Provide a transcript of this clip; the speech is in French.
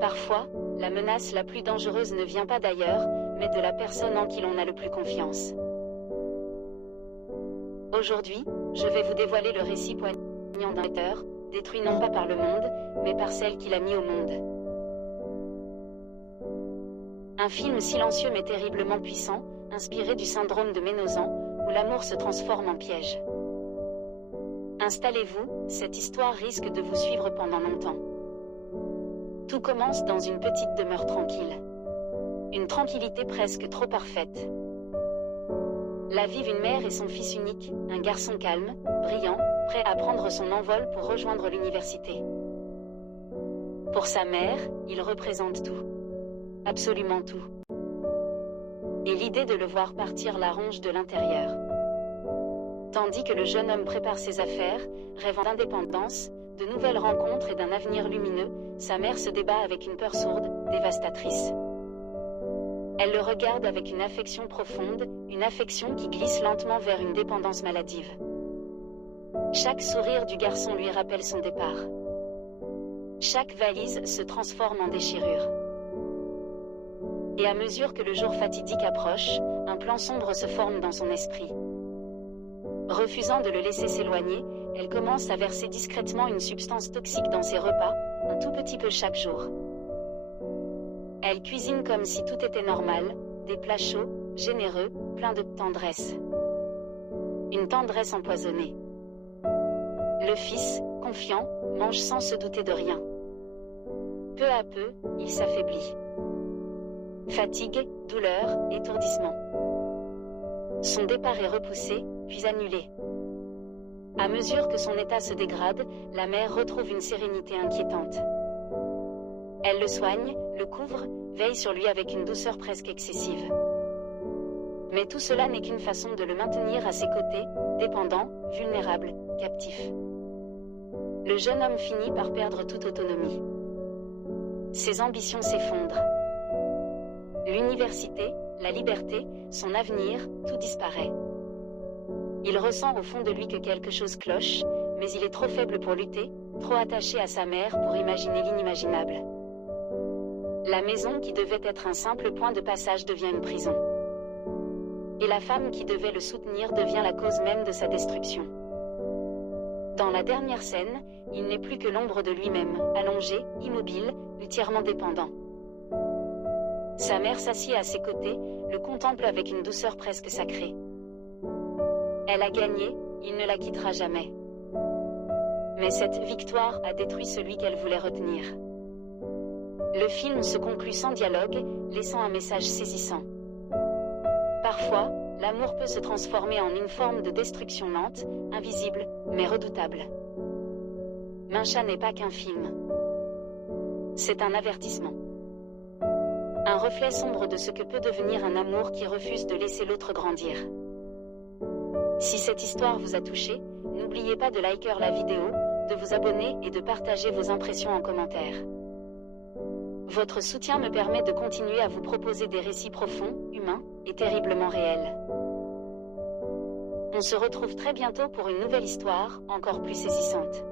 Parfois, la menace la plus dangereuse ne vient pas d'ailleurs, mais de la personne en qui l'on a le plus confiance. Aujourd'hui, je vais vous dévoiler le récit poignant d'un auteur, détruit non pas par le monde, mais par celle qui l'a mis au monde. Un film silencieux mais terriblement puissant, inspiré du syndrome de Ménozan, où l'amour se transforme en piège. Installez-vous, cette histoire risque de vous suivre pendant longtemps. Tout commence dans une petite demeure tranquille. Une tranquillité presque trop parfaite. Là vivent une mère et son fils unique, un garçon calme, brillant, prêt à prendre son envol pour rejoindre l'université. Pour sa mère, il représente tout. Absolument tout. Et l'idée de le voir partir la ronge de l'intérieur. Tandis que le jeune homme prépare ses affaires, rêvant d'indépendance, de nouvelles rencontres et d'un avenir lumineux, sa mère se débat avec une peur sourde, dévastatrice. Elle le regarde avec une affection profonde, une affection qui glisse lentement vers une dépendance maladive. Chaque sourire du garçon lui rappelle son départ. Chaque valise se transforme en déchirure. Et à mesure que le jour fatidique approche, un plan sombre se forme dans son esprit. Refusant de le laisser s'éloigner, elle commence à verser discrètement une substance toxique dans ses repas, un tout petit peu chaque jour. Elle cuisine comme si tout était normal, des plats chauds, généreux, pleins de tendresse. Une tendresse empoisonnée. Le fils, confiant, mange sans se douter de rien. Peu à peu, il s'affaiblit. Fatigue, douleur, étourdissement. Son départ est repoussé, puis annulé. À mesure que son état se dégrade, la mère retrouve une sérénité inquiétante. Elle le soigne, le couvre, veille sur lui avec une douceur presque excessive. Mais tout cela n'est qu'une façon de le maintenir à ses côtés, dépendant, vulnérable, captif. Le jeune homme finit par perdre toute autonomie. Ses ambitions s'effondrent. L'université, la liberté, son avenir, tout disparaît. Il ressent au fond de lui que quelque chose cloche, mais il est trop faible pour lutter, trop attaché à sa mère pour imaginer l'inimaginable. La maison qui devait être un simple point de passage devient une prison. Et la femme qui devait le soutenir devient la cause même de sa destruction. Dans la dernière scène, il n'est plus que l'ombre de lui-même, allongé, immobile, entièrement dépendant. Sa mère s'assied à ses côtés, le contemple avec une douceur presque sacrée. Elle a gagné, il ne la quittera jamais. Mais cette victoire a détruit celui qu'elle voulait retenir. Le film se conclut sans dialogue, laissant un message saisissant. Parfois, l'amour peut se transformer en une forme de destruction lente, invisible, mais redoutable. Mincha n'est pas qu'un film. C'est un avertissement. Un reflet sombre de ce que peut devenir un amour qui refuse de laisser l'autre grandir. Si cette histoire vous a touché, n'oubliez pas de liker la vidéo, de vous abonner et de partager vos impressions en commentaire. Votre soutien me permet de continuer à vous proposer des récits profonds, humains et terriblement réels. On se retrouve très bientôt pour une nouvelle histoire, encore plus saisissante.